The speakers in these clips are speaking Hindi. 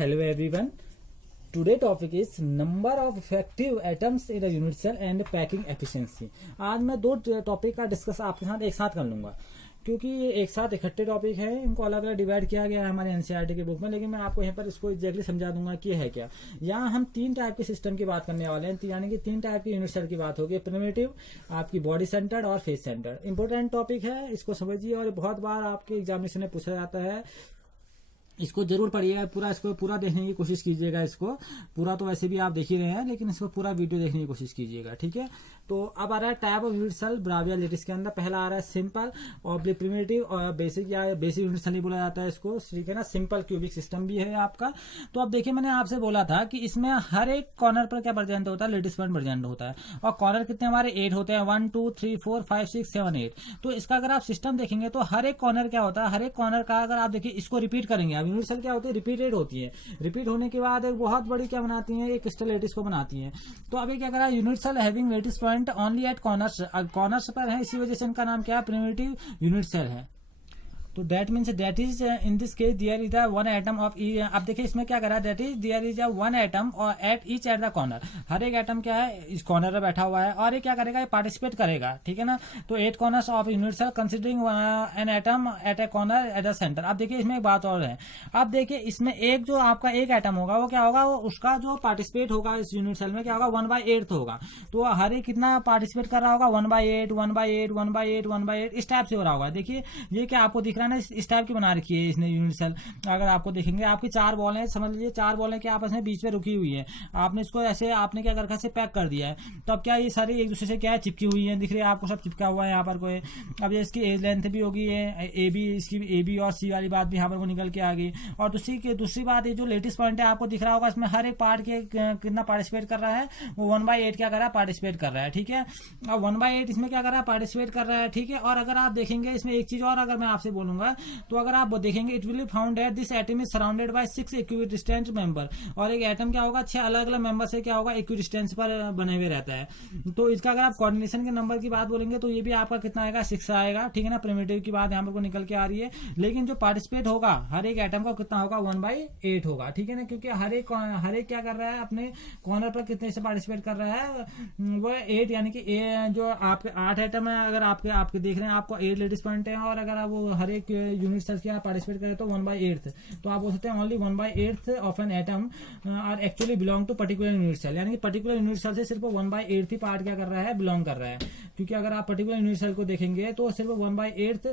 Hello everyone. Today topic is number of effective atoms in a unit cell and packing efficiency. आज मैं दो टॉपिक का डिस्कस आपके साथ एक साथ कर लूंगा क्योंकि ये एक साथ इकट्ठे टॉपिक है, इनको अलग अलग डिवाइड किया गया है हमारे एनसीईआरटी के बुक में, लेकिन मैं आपको यहाँ पर इसको एग्जैक्टली समझा दूंगा कि है क्या। यहाँ हम तीन टाइप के सिस्टम की बात करने वाले हैं, यानी कि तीन टाइप की यूनिट सेल की बात होगी, प्रिमिटिव, आपकी बॉडी सेंटर्ड और फेस सेंटर्ड। इंपॉर्टेंट टॉपिक है, इसको समझिए और बहुत बार आपके एग्जामिनेशन में पूछा जाता है, इसको जरूर पढ़िए पूरा, इसको पूरा देखने की कोशिश कीजिएगा। इसको पूरा तो वैसे भी आप देख ही रहे हैं, लेकिन इसको पूरा वीडियो देखने की कोशिश कीजिएगा, ठीक है। तो अब आ रहा है type of unit cell Bravais lattice के अंदर। पहला आ रहा है सिंपल ऑब्लिक प्रिमिटिव और बेसिक, या बेसिक यूनिट सेल ही बोला जाता है इसको, ठीक है ना। सिंपल क्यूबिक सिस्टम भी है आपका। तो अब देखिए, मैंने आपसे बोला था कि इसमें हर एक कॉर्नर पर क्या प्रेजेंट होता है, लेटिस पॉइंट प्रेजेंट होता है, और कॉर्नर कितने हमारे 8 होते हैं, 1 2 3 4 5 6 7 8। तो इसका अगर आप सिस्टम देखेंगे तो हर एक कॉर्नर क्या होता है, हर एक कॉर्नर का अगर आप देखिए, इसको रिपीट करेंगे। अब यूनिट सेल क्या होती है, रिपीटेड होती है। रिपीट होने के बाद एक बहुत बड़ी क्या बनाती है, एक क्रिस्टल लेटिस को बनाती है। तो अभी क्या करा, unit cell having lattice point only at corners पर है, इसी वजह से इनका नाम क्या है, प्रिमिटिव यूनिट सेल है। तो that means that is in this case there is a one atom of E. अब देखिए इसमें क्या करा, that is there is a one atom और at each at the corner. हर एक एटम क्या है, इस कॉर्नर पर बैठा हुआ है और ये क्या करेगा, ये पार्टिसिपेट करेगा, ठीक है ना। तो 8 corners of unit cell considering an atom at a corner at the centre. अब देखिए इसमें एक बात और है, अब देखिए इसमें एक जो आपका एक एटम होगा वो क्या होगा, वो उसका जो पार्टिसिपेट होगा इस यूनिट सेल में क्या होगा, 1/8 होगा। तो हर एक कितना पार्टिसिपेट कर रहा होगा, 1/8 1/8 1/8 1/8 इस टाइप से हो रहा होगा। देखिए ये क्या आपको दिख रहा है ना, इस टाइप की बना रखी है इसने यूनिट सेल। अगर आपको देखेंगे, आपकी 4 बॉल है, समझ लीजिए 4 बॉल है कि आपस में बीच में रुकी हुई है, आपने इसको ऐसे आपने क्या कर रखा है, पैक कर दिया है। तो अब क्या ये सारी एक दूसरे से क्या है, चिपकी हुई है, दिख रही है आपको, सब चिपका हुआ है यहाँ पर कोई। अब ये इसकी एज लेंथ भी होगी, ये ए बी, इसकी ए बी और सी वाली बात भी यहाँ पर वो निकल के आ गई। और दूसरी बात, ये जो लेटेस्ट पॉइंट है आपको दिख रहा होगा, इसमें हर एक पार्ट के कितना पार्टिसिपेट कर रहा है, वो 1/8 क्या कर रहा है, पार्टिसिपेट कर रहा है, ठीक है। अब 1/8 इसमें क्या कर रहा है, पार्टिसिपेट कर रहा है, ठीक है। और अगर आप देखेंगे इसमें एक चीज और अगर मैं आपसे बोलूंगा, तो अगर आप देखेंगे, it will be found that this atom is surrounded by 6 equidistant member. और एक एटम क्या होगा, 6 अलग अलग मेंबर से क्या होगा, इक्विडिस्टेंस पर बने हुए रहता है। तो इसका अगर आप कोऑर्डिनेशन के नंबर की बात बोलेंगे तो ये भी आपका कितना आएगा, 6 आएगा, ठीक है ना। प्रिमिटिव की बात यहाँ पर को निकल के आ रही है, लेकिन जो पार्टिसिपेट होगा हर एक एटम का कितना होगा, 1/8 होगा, ठीक है ना। क्योंकि हर एक क्या कर रहा है, अपने कॉर्नर पर कितने से पार्टिसिपेट कर रहा है, वो 8, यानी कि जो आपके 8 एटम है, अगर आपके देख रहे हैं, आपको 8 लेटिस पॉइंट है, और अगर आप वो हर एक यूनिट सेल की पार्टिसिपेट करें तो 1/8। तो आप बोल सकते हैं only 1/8 of an atom are actually belong to particular unit cell, यानी कि पर्टिकुलर यूनिट सेल से सिर्फ 1/8 ही पार्ट क्या कर रहा है, बिलोंग कर रहा है। क्योंकि अगर आप पर्टिकुलर यूनिट सेल को देखेंगे तो सिर्फ 1/8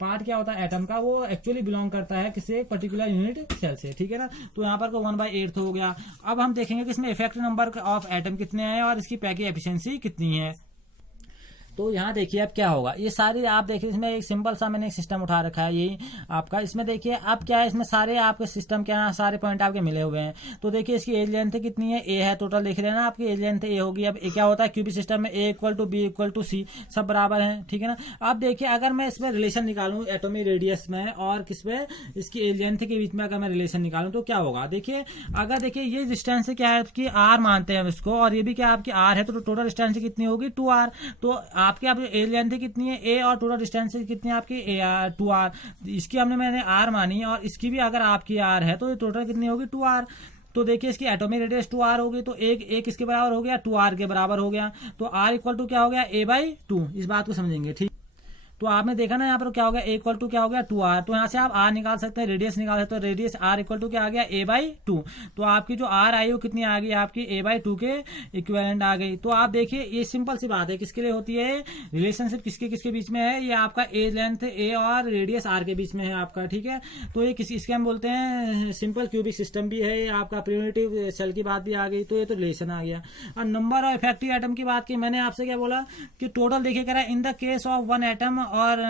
पार्ट क्या होता है एटम का, वो एक्चुअली बिलोंग करता है किसी एक पर्टिकुलर यूनिट सेल से, ठीक है ना। तो यहाँ पर 1/8 हो गया। अब हम देखेंगे कि इसमें इफेक्टिव नंबर ऑफ एटम कितने हैं और इसकी पैकिंग एफिशिएंसी कितनी है। तो यहाँ देखिए अब क्या होगा, ये सारी आप देखिए, इसमें एक सिंपल सा मैंने एक सिस्टम उठा रखा है यही आपका। इसमें देखिए अब क्या है, इसमें सारे आपके सिस्टम क्या है, सारे पॉइंट आपके मिले हुए हैं। तो देखिए इसकी एज लेंथ कितनी है, ए है, टोटल देख रहे हैं ना, आपकी एज लेंथ ए होगी। अब क्या होता है क्यूबिक सिस्टम में, ए = बी = सी, सब बराबर है, ठीक है ना। अब देखिए अगर मैं इसमें रिलेशन निकालूं एटॉमिक रेडियस में और किसमें, इसकी एज लेंथ के बीच में अगर मैं रिलेशन निकालूं तो क्या होगा, देखिए अगर देखिए ये डिस्टेंस क्या है आपकी, आर मानते हैं इसको, और ये भी क्या आपकी आर है, तो टोटल डिस्टेंस कितनी होगी, 2r। तो आपके आप एज लेंथ कितनी है ए, और टोटल डिस्टेंस कितनी है आपकी 2r। इसकी मैंने r मानी, और इसकी भी अगर आपकी r है तो ये टोटल कितनी होगी, 2r। तो देखिए इसकी एटॉमिक रेडियस 2r होगी, तो एक इसके बराबर हो गया, 2r के बराबर हो गया। तो r = क्या हो गया, a/2। इस बात को समझेंगे, ठीक। तो आपने देखा ना यहाँ पर क्या हो गया, a = क्या हो गया, 2r। तो यहाँ से आप r निकाल सकते हैं, रेडियस निकाल सकते हैं। रेडियस r = क्या आ गया, a/2। तो आपकी जो r आई वो कितनी आ गई, आपकी a/2 के इक्विवेलेंट आ गई। तो आप देखिए ये सिंपल सी बात है, किसके लिए होती है रिलेशनशिप, किसके बीच में है, ये आपका एज लेंथ a और रेडियस r के बीच में है आपका, ठीक है। तो ये इसके हम बोलते हैं सिंपल क्यूबिक सिस्टम भी है, आपका प्रिमिटिव सेल की बात भी आ गई। तो ये तो रिलेशन आ गया। और नंबर ऑफ इफेक्टिव एटम की बात की, मैंने आपसे क्या बोला कि टोटल देखिए कह रहा है, in the case of one atom और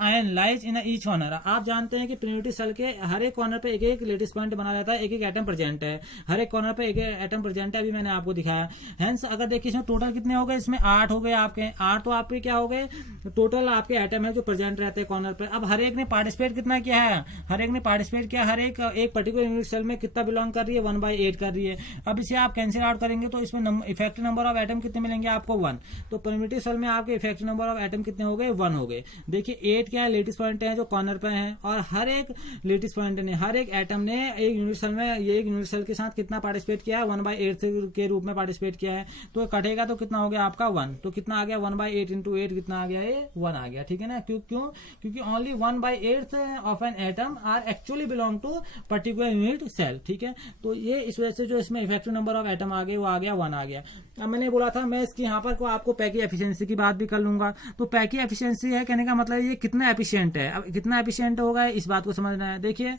ion lies in each corner. आप जानते हैं कि प्रिमिटिव सेल के हर एक कॉर्नर पे एक एक लेटिस पॉइंट बना रहता है, एक एक एटम प्रेजेंट है, हर एक कॉर्नर पे एक एक एटम प्रेजेंट है, अभी मैंने आपको दिखाया। हेंस अगर देखिए इसमें टोटल कितने हो गए, इसमें 8 हो गए आपके। 8 तो आपके क्या हो गए, टोटल आपके एटम है जो प्रेजेंट रहते हैं कॉर्नर पे। अब हर एक ने पार्टिसिपेट कितना किया है, हर एक ने पार्टिसिपेट किया, हर एक पर्टिकुलर यूनिट सेल में कितना बिलोंग कर रही है, 1/8 कर रही है। अब इसे आप कैंसिल आउट करेंगे तो इसमें इफेक्टिव नंबर ऑफ एटम कितने मिलेंगे आपको, 1। तो प्रिमिटिव सेल में आपके इफेक्टिव नंबर ऑफ एटम कितने हो गए, 1 हो गए। करेंगे। देखिए 8 क्या है, लेटिस पॉइंट है जो कॉर्नर पे है, और हर एक लेटिस पॉइंट ने, हर एक एटम ने एक यूनिट सेल में, ये एक यूनिट सेल के साथ कितना पार्टिसिपेट किया है, 1/8 के रूप में पार्टिसिपेट किया है। तो कटेगा तो कितना हो गया आपका 1, तो कितना आ गया 1/8 इंटू 8 कितना आ गया, ये 1 आ गया। ठीक है ना, क्योंकि only 1/8 of an atom are actually belong to particular unit cell. ठीक है, तो ये इस वजह से जो इसमें इफेक्टिव नंबर ऑफ एटम आ गए वो आ गया 1 आ गया। अब मैंने बोला था मैं इसकी यहाँ पर को आपको पैकी एफिशिएंसी की बात भी कर लूंगा। तो पैकी एफिशिएंसी है कहने का मतलब ये कितना एफिशिएंट है। अब कितना एफिशिएंट होगा इस बात को समझना है। देखिए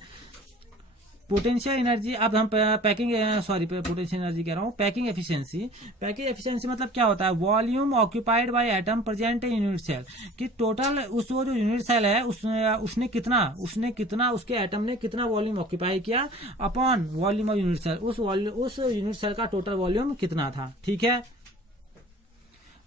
पोटेंशियल एनर्जी, अब हम पोटेंशियल एनर्जी कह रहा हूँ, पैकिंग एफिशिएंसी मतलब क्या होता है, volume occupied by atom present in unit cell, कि टोटल उस वो जो यूनिट सेल है उसने कितना उसके एटम ने कितना वॉल्यूम ऑक्यूपाई किया upon volume of unit cell, उस यूनिट सेल का टोटल वॉल्यूम कितना था। ठीक है,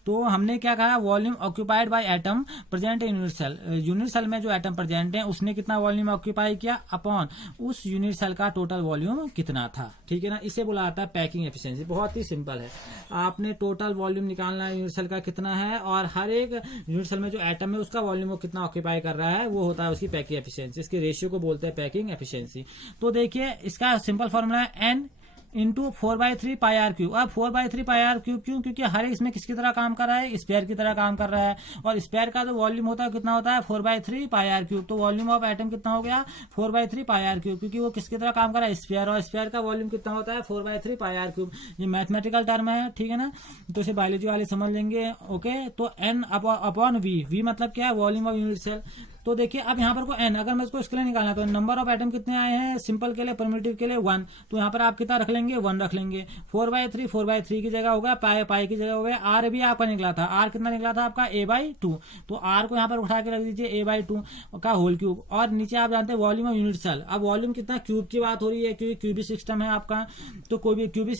तो हमने क्या कहा, volume occupied by atom present in unit cell में जो एटम प्रेजेंट है उसने कितना वॉल्यूम ऑक्यूपाई किया अपॉन उस यूनिट सेल का टोटल वॉल्यूम कितना था। ठीक है ना, इसे बोला जाता है पैकिंग एफिशिएंसी। बहुत ही सिंपल है, आपने टोटल वॉल्यूम निकालना है यूनिट सेल का कितना है, और हर एक यूनिट सेल में जो एटम है उसका वॉल्यूम वो कितना ऑक्यूपाई कर रहा है, वो होता है उसकी पैकिंग एफिशिएंसी। इसके रेशियो को बोलते हैं पैकिंग एफिशिएंसी। तो देखिए इसका सिंपल फॉर्मूला है n into 4/3 pi r cube. अब 4/3 पाई आर क्यूब क्यों, क्योंकि हर एक इसमें किसकी तरह काम कर रहा है, स्पेयर की तरह काम कर रहा है, और स्पेयर का जो वॉल्यूम होता है कितना होता है 4/3 पाई आर क्यूब। तो वॉल्यूम ऑफ एटम कितना हो गया 4/3 पाई आर क्यूब, क्योंकि वो किसकी तरह काम कर रहा है, स्पेयर, और स्पेयर का वॉल्यूम कितना होता है 4/3 पाई आर क्यूब। ये मैथमेटिकल टर्म है। ठीक है ना, तो इसे बायोलॉजी वाले समझ लेंगे। ओके, तो एन अपॉन वी मतलब क्या है, वॉल्यूम ऑफ यूनिट सेल। तो देखिए अब यहाँ पर को n, अगर मैं इसको इसके लिए निकालना तो नंबर ऑफ एटम कितने आए हैं, सिंपल के लिए, प्रिमिटिव के लिए 1, तो यहाँ पर आप कितना रख लेंगे 1 रख लेंगे। 4/3 की जगह हो गया, पाई की जगह हो गया, r भी आपका निकला था, r कितना निकला था आपका a/2, तो r को यहाँ पर उठा के रख दीजिए a/2 का होल क्यूब, और नीचे आप जानते हैं वॉल्यूम ऑफ यूनिट सेल। अब वॉल्यूम कितना, क्यूब की बात हो रही है क्योंकि क्यूबिक सिस्टम है आपका, तो कोई भी क्यूबिक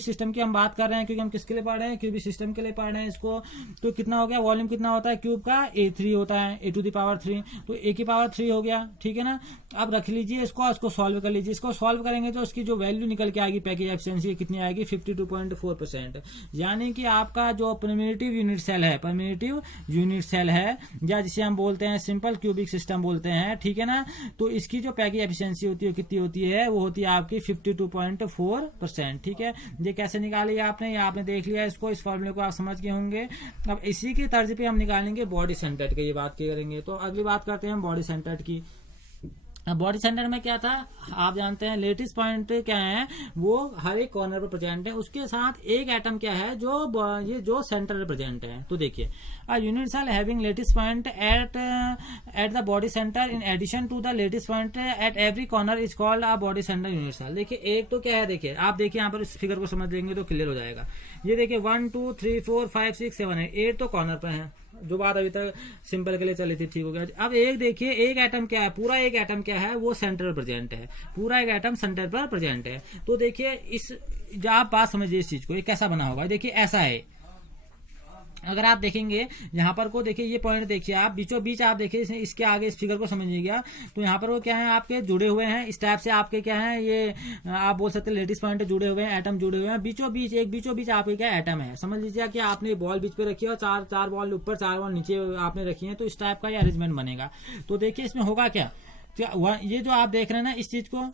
सिस्टम की हम बात कर रहे हैं क्योंकि हम किसके लिए पढ़ रहे हैं, क्यूबिक सिस्टम के लिए पढ़ रहे हैं इसको। तो कितना हो गया, वॉल्यूम कितना होता है क्यूब का, a3 होता है, a⁻3, तो a⁻3 हो गया। ठीक है ना, अब रख लीजिए इसको सॉल्व कर लीजिए। इसको सॉल्व करेंगे तो इसकी जो वैल्यू निकल के आएगी पैकेज एफिशिएंसी कितनी आएगी 52.4%, यानी कि आपका जो प्रिमिटिव यूनिट सेल है या जिसे हम बोलते हैं सिंपल क्यूबिक सिस्टम बोलते हैं। ठीक है ना, तो इसकी जो पैकेज एफिशिएंसी होती है कितनी होती है, वो होती है आपकी 52.4%। ठीक है, ये कैसे निकाली आपने देख लिया इसको, इस फॉर्मूले को आप समझ गए होंगे। अब इसी की तर्ज पे हम निकालेंगे बॉडी सेंटर्ड की, ये बात करेंगे। तो अगली बात करते हैं हम बॉडी सेंटर्ड की। बॉडी सेंटर में क्या था, आप जानते हैं लेटिस पॉइंट क्या है, वो हर एक कॉर्नर पर प्रेजेंट है, उसके साथ एक एटम क्या है जो सेंटर में प्रेजेंट है। तो देखिए a unit cell having lattice point at the body center in addition to the lattice point at every corner is called a body center unit cell। देखिए एक तो क्या है, देखिए आप देखिए यहाँ पर इस फिगर को समझ लेंगे तो क्लियर हो जाएगा। ये देखिए 1 2 3 4 5 6 7 है, 8 तो कॉर्नर पर है, जो बात अभी तक सिंपल के लिए चली थी, ठीक हो गया। अब एक देखिए एक एटम क्या है, पूरा एक एटम क्या है, वो सेंटर पर प्रेजेंट है, पूरा एक एटम सेंटर पर प्रेजेंट है। तो देखिए इस, जब आप बात समझिए इस चीज को, ये कैसा बना होगा, देखिए ऐसा है। अगर आप देखेंगे यहाँ पर को, देखिए ये पॉइंट देखिए आप, बीचों बीच आप देखिए इसके आगे इस फिगर को समझिएगा, तो यहाँ पर वो क्या है आपके जुड़े हुए हैं, इस टाइप से आपके क्या है, ये आप बोल सकते हैं लेटिस पॉइंट जुड़े हुए हैं, एटम जुड़े हुए हैं, बीचों बीच आपके क्या एटम है। समझ लीजिए कि आपने बॉल बीच पे रखी है और चार बॉल ऊपर 4 बॉल नीचे आपने रखी है, तो इस टाइप का ये अरेंजमेंट बनेगा। तो देखिए इसमें होगा क्या, ये जो आप देख रहे हैं ना इस चीज को,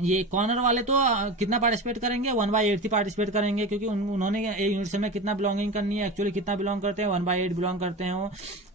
ये कॉर्नर वाले तो कितना पार्टिसिपेट करेंगे 1/8 पार्टिसिपेट करेंगे, क्योंकि उन्होंने एक यूनिट सेल में कितना बिलोंगिंग करनी है, एक्चुअली कितना बिलोंग करते हैं 1/8 बिलोंग करते हैं वो।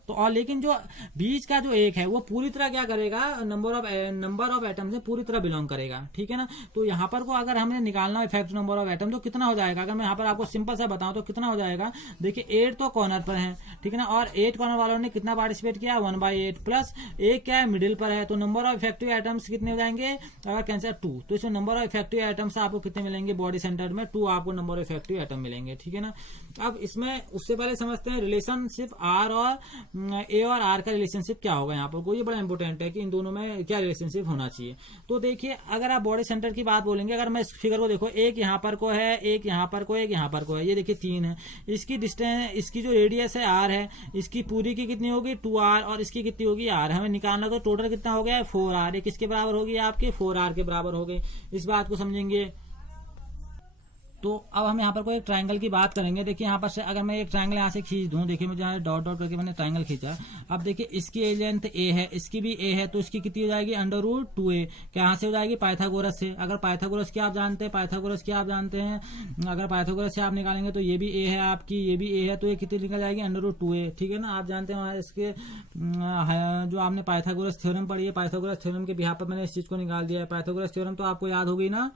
तो और लेकिन जो बीच का जो एक है वो पूरी तरह क्या करेगा, नंबर ऑफ एटम से पूरी तरह बिलोंग करेगा। ठीक है ना, तो यहाँ पर को अगर हमें निकालना इफेक्टिव नंबर ऑफ एटम तो कितना हो जाएगा, अगर मैं यहाँ पर आपको सिंपल सा बताऊं तो कितना हो जाएगा, देखिए 8 तो कॉर्नर पर है, ठीक है ना, और 8 कॉर्नर वालों ने कितना पार्टिसिपेट किया 1/8 प्लस एक क्या है मिडिल पर है, तो नंबर ऑफ इफेक्टिव एटम्स कितने हो जाएंगे, अगर कैंसर 2, तो इसमें नंबर ऑफ इफेक्टिव एटम्स आपको कितने मिलेंगे बॉडी सेंटर में, 2 आपको नंबर ऑफ इफेक्टिव एटम मिलेंगे। ठीक है ना, अब इसमें उससे पहले समझते हैं रिलेशनशिप आर और ए और आर का रिलेशनशिप क्या होगा। यहाँ पर कोई बड़ा इंपॉर्टेंट है कि इन दोनों में क्या रिलेशनशिप होना चाहिए। तो देखिए अगर आप बॉडी सेंटर की बात बोलेंगे, अगर मैं इस फिगर को देखो, एक यहाँ पर को है, एक यहाँ पर को, एक यहाँ पर को है, ये देखिए 3 है, इसकी डिस्टेंस, इसकी जो रेडियस है आर है, इसकी पूरी की कितनी होगी 2r और इसकी कितनी होगी r, हमें निकालना तो टोटल कितना हो गया 4r, ये किसके बराबर होगी आपके 4r के बराबर हो गई। इस बात को समझेंगे। तो अब हम यहाँ पर कोई एक ट्रायंगल की बात करेंगे। देखिए यहाँ पर से अगर मैं एक ट्रायंगल यहाँ से खींच दूं, देखिए मुझे यहाँ डॉट डॉट करके मैंने ट्रायंगल खींचा। अब देखिए इसकी एज लेंथ ए है, इसकी भी ए है, तो इसकी कितनी हो जाएगी √2a। क्या यहाँ से हो जाएगी पाइथागोरस से। अगर पाइथागोरस की आप जानते हैं, पाइथागोरस की आप जानते हैं, अगर पाइथागोरस से आप निकालेंगे तो ये भी ए है आपकी, ये भी ए है, तो ये कितनी निकल जाएगी √2a। ठीक है ना, आप जानते हैं इसके जो आपने पाइथागोरस थ्योरम पढ़ी है, पाइथागोरस थ्योरम के बिहाफ पर मैंने इस चीज को निकाल दिया है। पाइथागोरस थ्योरम तो आपको याद होगी ना,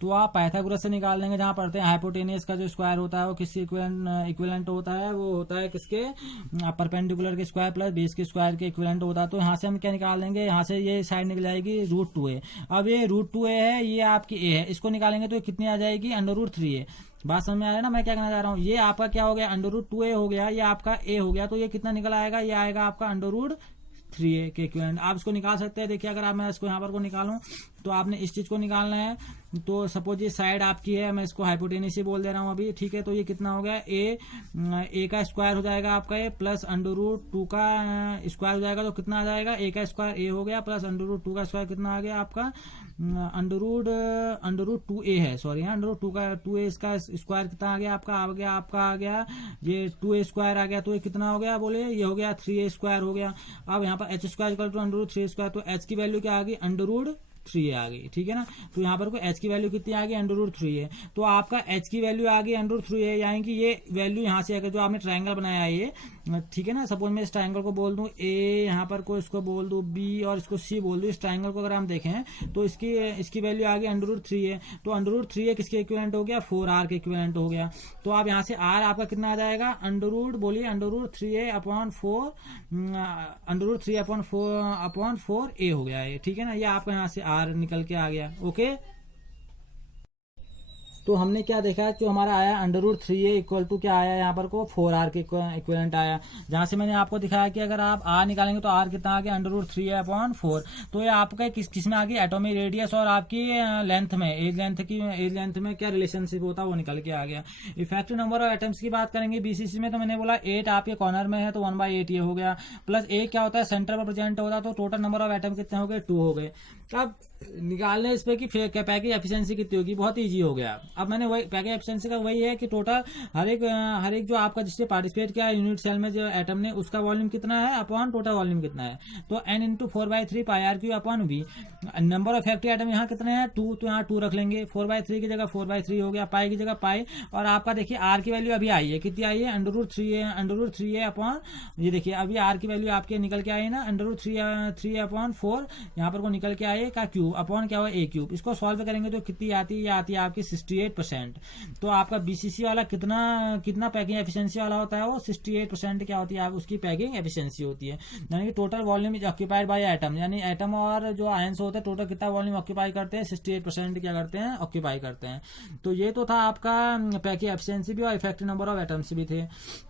तो आप पाइथागोरस से निकाल लेंगे। जहां पढ़ते हैं हाइपोटेनियस का जो स्क्वायर होता है वो किसके इक्विवेलेंट होता है, वो होता है किसके, परपेंडिकुलर के स्क्वायर प्लस बेस के स्क्वायर के इक्विवेलेंट होता है। तो यहाँ से हम क्या निकाल लेंगे, यहाँ से ये साइड निकल जाएगी √2a। अब ये √2a है, ये आपकी a है, इसको निकालेंगे तो कितनी आ जाएगी √3a। बात समझ में आ रहा है ना मैं क्या कहना चाह रहा हूँ। ये आपका क्या हो गया, √2a हो गया, ये आपका a हो गया, तो ये कितना निकल आएगा, ये आएगा आपका √3a के इक्विवेलेंट। आप इसको निकाल सकते हैं। देखिए अगर आप मैं इसको यहाँ पर को निकालूं तो आपने इस चीज को निकालना है। तो सपोज ये साइड आपकी है, मैं इसको हाइपोटेनियस ही बोल दे रहा हूँ अभी, ठीक है। तो ये कितना हो गया, ए का स्क्वायर हो जाएगा आपका ये, प्लस √2 का स्क्वायर हो जाएगा, तो कितना आ जाएगा, ए का स्क्वायर ए हो गया, प्लस √2 का स्क्वायर कितना आ गया आपका, √2a है, सॉरी हाँ, √2 का 2a इसका स्क्वायर कितना आ गया आपका आ गया ये 2a स्क्वायर आ गया। तो ये कितना हो गया बोले, ये हो गया 3a स्क्वायर हो गया। अब यहाँ पर h square equal to √3 square, तो h की वैल्यू क्या आ गई, √3a आ गई। ठीक है ना, तो यहाँ पर कोई h की वैल्यू कितनी आ गई, √3a। तो आपका h की वैल्यू आ गई √3a, यानी कि ये वैल्यू यहाँ से अगर जो आपने ट्रायंगल बनाया है ये, ठीक है ना, सपोज मैं इस ट्रायंगल को बोल दूं a, यहाँ पर को इसको बोल दूं b और इसको c बोल दूं। इस ट्रायंगल को अगर हम देखें तो इसकी वैल्यू आ गई √3a। तो √3a किसके इक्विवेलेंट हो गया, 4r के इक्विवेलेंट हो गया। तो आप यहाँ से r आपका कितना आ जाएगा, बोलिए √3a/4, √3/4a हो गया ये। ठीक है ना, ये आपका यहाँ से r निकल के आ गया। ओके, तो हमने क्या देखा कि हमारा आया √3a इक्वल टू क्या आया, यहाँ पर को 4r के इक्विवेलेंट आया। जहां से मैंने आपको दिखाया कि अगर आप r निकालेंगे तो r कितना आ गया, √3a/4। तो ये आपका किस में आ गई, एटॉमिक रेडियस और आपकी लेंथ में, एज लेंथ में क्या रिलेशनशिप होता है वो निकल के आ गया। इफेक्टिव नंबर ऑफ एटम्स की बात करेंगे बीसीसी में, तो मैंने बोला 8 आपके कॉर्नर में है, तो 1/8 ये हो गया, प्लस a क्या होता है, सेंटर पर प्रेजेंट होता है, तो टोटल नंबर ऑफ एटम कितने हो गए, 2 हो गए। अब निकालने इस पे की पैकेज एफिशिएंसी कितनी होगी, बहुत इजी हो गया। अब मैंने वही पैकेज एफिशिएंसी का वही है कि टोटल हर एक जो आपका जिससे पार्टिसिपेट किया यूनिट सेल में जो एटम ने, उसका वॉल्यूम कितना है अपॉन टोटल वॉल्यूम कितना है, तो n × 4/3 πr3/v। Number of effective atom यहाँ कितने हैं, 2, तो यहाँ 2 रख लेंगे, 4/3 की जगह 4/3 हो गया, पाई की जगह पाई। और आपका देखिए r की वैल्यू अभी आई है, कितनी आई है, √3a ये देखिए अभी r की वैल्यू आपके निकल के आई है ना, √3a/4 यहाँ पर को निकल के आई का क्यूब अपॉन क्या हुआ, a³। इसको सॉल्व करेंगे तो कितनी आती है, ये आती है आपकी 68%। तो आपका बीसीसी वाला कितना पैकिंग एफिशिएंसी वाला होता है, वो 68% क्या होती है, आप उसकी पैकिंग एफिशिएंसी होती है। यानी कि total volume is occupied by atom, यानी एटम और जो आयंस होते हैं टोटल कितना वॉल्यूम ऑक्यूपाई करते हैं, 68% क्या करते हैं, ऑक्यूपाई करते हैं। तो ये तो था आपका पैकिंग एफिशिएंसी भी और इफेक्टिव नंबर ऑफ एटम्स भी थे।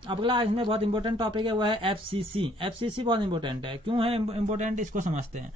अगला इसमें बहुत इंपॉर्टेंट टॉपिक है, वो है एफसीसी बहुत इंपॉर्टेंट है। क्यों है इंपॉर्टेंट, इसको समझते हैं।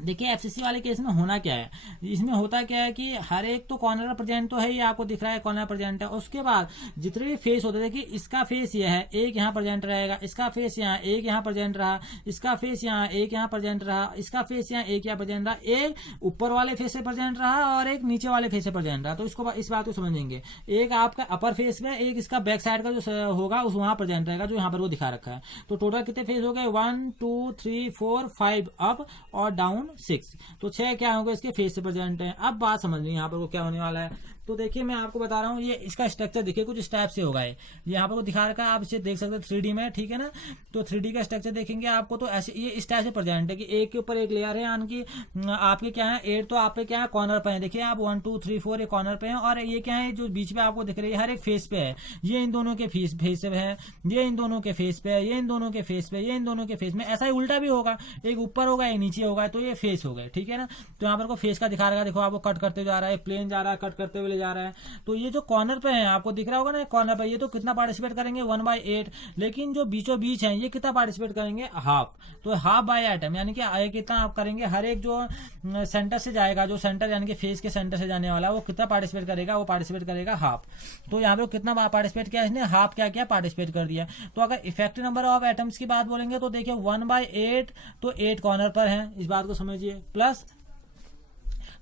देखिए एफसीसी वाले केस में होना क्या है, इसमें होता क्या है कि हर एक तो कॉर्नर प्रेजेंट तो है ही, आपको दिख रहा है कॉर्नर प्रेजेंट है। उसके बाद जितने भी फेस होते हैं, देखिए इसका फेस ये है, एक यहाँ प्रेजेंट रहेगा, इसका फेस यहाँ एक यहाँ प्रेजेंट रहा, इसका फेस यहाँ एक यहाँ प्रेजेंट रहा, इसका फेस यहाँ एक यहाँ प्रेजेंट रहा, एक ऊपर वाले फेस से प्रेजेंट रहा और एक नीचे वाले फेस से प्रेजेंट रहा। तो इसको इस बात को समझेंगे, एक आपका अपर फेस में, एक इसका बैक साइड का जो होगा उस वहां प्रेजेंट रहेगा, जो यहाँ पर वो दिखा रखा है। तो टोटल कितने फेस हो गए, 1 2 3 4 5 अप और डाउन 6, तो 6 क्या होंगे इसके फेस से प्रेजेंट है। अब बात समझनी यहाँ पर वो क्या होने वाला है। तो देखिए मैं आपको बता रहा हूँ, ये इसका स्ट्रक्चर देखिए कुछ इस टाइप से होगा। यहाँ पर वो दिखा रखा है, आप इसे देख सकते हैं 3D में, ठीक है ना। तो 3D का स्ट्रक्चर देखेंगे आपको तो ऐसे ये इस टाइप से प्रेजेंट है कि एक के ऊपर एक लेयर है, यानी कि आपके क्या है 8 तो आपके क्या है कॉर्नर पे है। देखिए आप 1 2 3 4 एक कॉर्नर पे है, और ये क्या है जो बीच में आपको दिख रही है हर एक फेस पे है। ये इन दोनों के फेस पे है, ये इन दोनों के फेस पे है, ये इन दोनों के फेस पे, ये इन दोनों के फेस में। ऐसा ही उल्टा भी होगा, एक ऊपर होगा एक नीचे होगा, तो ये फेस हो गए, ठीक है ना। तो यहाँ पर को फेस का दिखा रहा है, देखो आपको कट करते जा रहा है, प्लेन जा रहा है, कट करते हुए ले जा रहा है। तो ये जो कॉर्नर पे है आपको दिख रहा होगा ना कॉर्नर पे, ये तो कितना पार्टिसिपेट करेंगे 1/8, लेकिन जो बीचों बीच है ये कितना पार्टिसिपेट करेंगे, हाफ। तो हाफ बाय एटम, यानी कि आगे कितना आप करेंगे, हर एक जो सेंटर से जाएगा, जो सेंटर यानी कि फेस के सेंटर से जाने वाला वो कितना पार्टिसिपेट करेगा, वो पार्टिसिपेट करेगा हाफ। तो यहाँ पे कितना पार्टिसिपेट किया इसने, हाफ क्या किया पार्टिसिपेट कर दिया। तो अगर इफेक्टिव नंबर ऑफ एटम्स की बात बोलेंगे तो देखिए 1/8, तो 8 कॉर्नर पर है, इस बात को समझिए, प्लस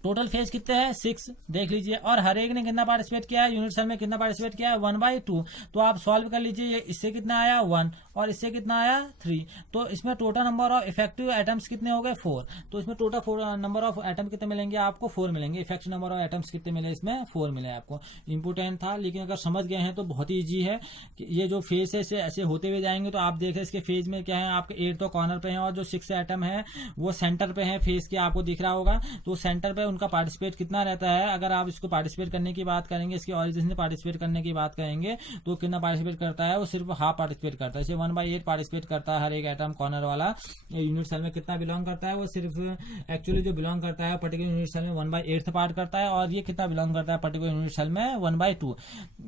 टोटल फेज कितने हैं 6 देख लीजिए, और हर एक ने कितना पार्टिसिपेट किया है, यूनिट सेल में कितना पार्टिसिपेट किया है 1/2। तो आप सॉल्व कर लीजिए, ये इससे कितना आया 1 और इससे कितना आया 3। तो इसमें total number of effective atoms कितने हो गए 4। तो इसमें टोटल नंबर ऑफ एटम कितने मिलेंगे आपको 4 मिलेंगे। इफेक्टिव नंबर ऑफ एटम्स कितने मिले इसमें 4 मिले आपको। इंपोर्टेंट था, लेकिन अगर समझ गए हैं तो बहुत ही ईजी है। ये जो फेज है ऐसे होते हुए जाएंगे तो आप देख रहे हैं इसके फेज में क्या है, आपके 8 तो कॉर्नर पे है और जो 6 एटम है वो सेंटर पे है फेज के, आपको दिख रहा होगा। तो सेंटर पे उनका पार्टिसिपेट कितना रहता है, अगर आप इसको पार्टिसिपेट करने की बात करेंगे, इसके ऑरिजिन से पार्टिसिपेट करने की बात करेंगे तो कितना पार्टिसिपेट करता है, वो सिर्फ हाफ पार्टिसिपेट करता है। जैसे 1/8 पार्टिसिपेट करता है हर एक एटम कॉर्नर वाला। यूनिट सेल में कितना बिलोंग करता है, वो सिर्फ एक्चुअली जो बिलोंग करता है पर्टिकुलर यूनिट सेल में 1/8 पार्ट करता है। और ये कितना बिलोंग करता है पर्टिकुलर यूनिट सेल में 1/2।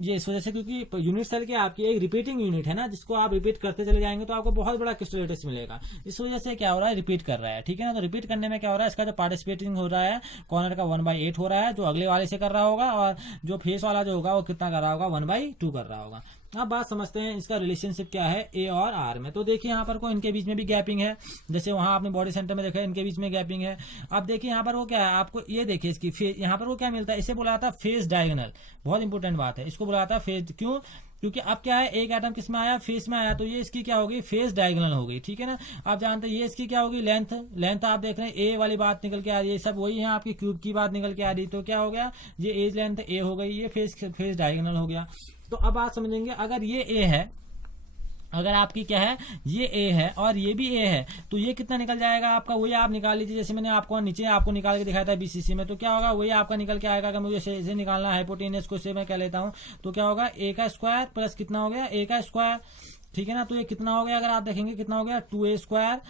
ये इस वजह से क्योंकि यूनिट सेल की आपकी एक रिपीटिंग यूनिट है ना, जिसको आप रिपीट करते चले जाएंगे तो आपको बहुत बड़ा क्रिस्टल लेटिस मिलेगा। इस वजह से क्या हो रहा है, रिपीट कर रहा है, ठीक है ना। तो रिपीट करने में क्या हो रहा है, इसका जो पार्टिसिपेटिंग हो रहा है कॉर्नर का 1/8 हो रहा है, जो अगले वाले से कर रहा होगा, और जो फेस वाला जो होगा वो कितना कर रहा होगा 1/2 कर रहा होगा। अब बात समझते हैं इसका रिलेशनशिप क्या है ए और आर में। तो देखिए यहाँ पर को इनके बीच में भी गैपिंग है, जैसे वहां आपने बॉडी सेंटर में देखा इनके बीच में गैपिंग है। अब देखिए यहाँ पर वो क्या है, आपको ये देखिए इसकी फेज, यहाँ पर वो क्या मिलता है, इसे बुलाता है फेज डायगोनल। बहुत इंपॉर्टेंट बात है, इसको बुलाता है फेज। क्यों, क्योंकि अब क्या है, एक एटम किस में आया फेस में आया, तो ये इसकी क्या होगी फेस डायगोनल हो गई, ठीक है ना। आप जानते हैं ये इसकी क्या होगी लेंथ आप देख रहे हैं ए वाली बात निकल के आ रही है, सब वही है आपकी क्यूब की बात निकल के आ रही है। तो क्या हो गया, ये एज लेंथ ए हो गई, ये फेस डायगोनल हो गया। तो अब आप समझेंगे, अगर ये ए है, अगर आपकी क्या है ये ए है और ये भी ए है, तो ये कितना निकल जाएगा आपका, वही आप निकाल लीजिए। जैसे मैंने आपको नीचे आपको निकाल के दिखाया था बीसीसी में, तो क्या होगा वही आपका निकल के आएगा। अगर मुझे इसे निकालना है हाइपोटेनस को, इसे मैं क्या लेता हूं, तो क्या होगा ए का स्क्वायर प्लस कितना हो गया ए का स्क्वायर, ठीक है ना। तो ये कितना हो गया, अगर आप देखेंगे कितना हो गया 2a स्क्वायर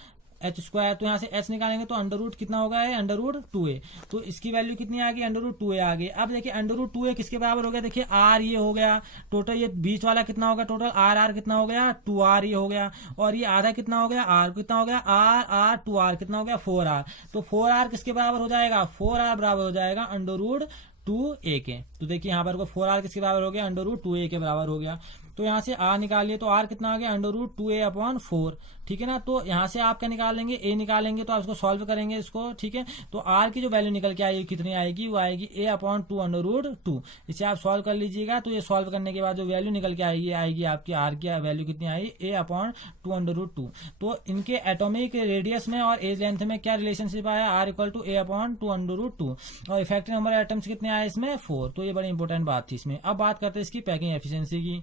एच स्क्वायर। तो यहाँ से एच निकालेंगे तो अंडर रूट कितना होगा है अंडर रूट 2a। तो इसकी वैल्यू कितनी आ गई अंडर रूट 2a आ गई। अब देखिए अंडर रूट 2a किसके बराबर हो गया, देखिए आर ये हो गया टोटल, ये बीच वाला कितना होगा टोटल आर कितना हो गया 2r ये हो गया, और ये आधा कितना हो गया आर कितना हो गया आर 2r कितना हो गया 4r। तो 4r किसके बराबर हो जाएगा 4r बराबर हो जाएगा अंडर रूट 2a के। तो देखिए यहाँ पर को 4r किसके बराबर हो गया अंडर रूट 2a के बराबर हो गया। तो यहाँ से r निकालिए तो r कितना आ गया अंडर रूट 2a/4, ठीक है ना। तो यहाँ से आप क्या निकालेंगे a निकालेंगे, तो आप इसको सॉल्व करेंगे इसको, ठीक है। तो r की जो वैल्यू निकल के आएगी कितनी आएगी, वो आएगी a/2 अंडर रूट 2। इसे आप सॉल्व कर लीजिएगा। तो ये सॉल्व करने के बाद जो वैल्यू निकल के आएगी आपकी r की वैल्यू कितनी आएगी a/2 अंडर रूट 2। तो इनके एटॉमिक रेडियस में और एज लेंथ में क्या रिलेशनशिप आया r = a/2 अंडर रूट 2, और इफेक्टिव नंबर एटम्स कितने आए इसमें 4। तो ये बड़ी इंपॉर्टेंट बात थी इसमें। अब बात करते हैं इसकी पैकिंग एफिशिएंसी की।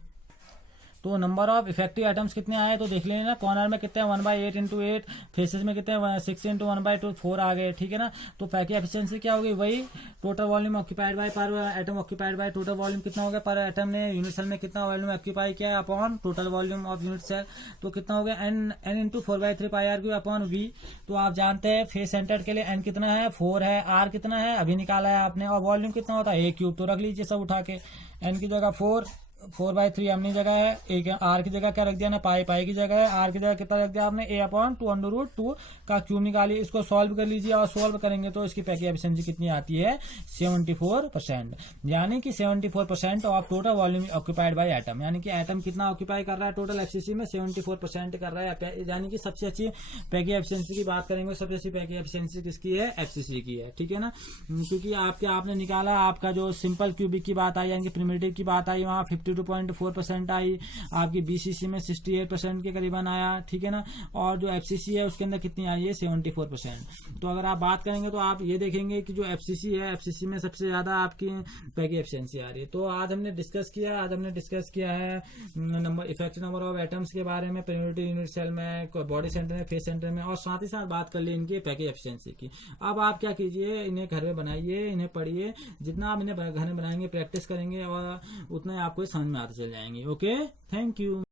तो नंबर ऑफ इफेक्टिव आइटम्स कितने आए, तो देख लेना कॉर्नर में कितने 1/8 × 8, फेसेस में कितने 6 × 1/2 4 आ गए, ठीक है ना। तो पैकिंग एफिशिएंसी क्या होगी, वही टोटल वॉल्यूम ऑक्यूपाइड बाय पर atom occupied by total volume कितना हो गया पर एटम ने यूनिट सेल में कितना वॉल्यूम ऑक्यूपाई किया है upon total volume of unit cell. तो कितना हो गया n × 4/3 πr3/v। तो आप जानते हैं फेस सेंटर के लिए n कितना है 4 है, r कितना है अभी निकाला है आपने, और वॉल्यूम कितना होता है a³। तो रख लीजिए सब उठा के, n की जगह 4/3 अपनी जगह है, एक आर की जगह क्या रख दिया ना पाई की जगह है, आर की जगह कितना रख दिया आपने a/2 अंडर रूट 2 का क्यूब निकालिए। इसको सॉल्व कर लीजिए, और सॉल्व करेंगे तो इसकी पैकिंग एफिशिएंसी कितनी आती है 74%, यानी कि 74% of total volume occupied by atom. यानी कि एटम कितना ऑक्यूपाई कर रहा है टोटल एफसीसी में 74% कर रहा है। यानी कि सबसे अच्छी पैकिंग एफिशिएंसी की बात करेंगे, सबसे अच्छी पैकिंग एफिशिएंसी किसकी है एफसीसी की है, ठीक है ना। क्योंकि आपने निकाला आपका जो सिंपल क्यूबिक की बात आई, यानी कि प्रिमिटिव की बात आई, वहां 52.4% आई, आपकी बीसीसी में 68% के करीबन आया, ठीक है ना। और जो एफसीसी है उसके अंदर कितनी आई है 74%। तो अगर आप बात करेंगे तो आप ये देखेंगे कि जो एफसीसी है, एफसीसी में सबसे ज्यादा आपकी पैकिंग एफिशिएंसी आ रही है। तो आज हमने डिस्कस किया है इफेक्टिव नंबर ऑफ एटम्स के बारे में प्रिमिटिव यूनिट सेल में, बॉडी सेंटर में, फेस सेंटर में, और साथ ही साथ बात कर ली इनकी पैकिंग एफिशिएंसी की। अब आप क्या कीजिए, इन्हें घर में बनाइए, इन्हें पढ़िए, जितना आप इन्हें घर में बनाएंगे प्रैक्टिस करेंगे और उतना ही आपको समझ में आते चल जाएंगे। Okay, thank you.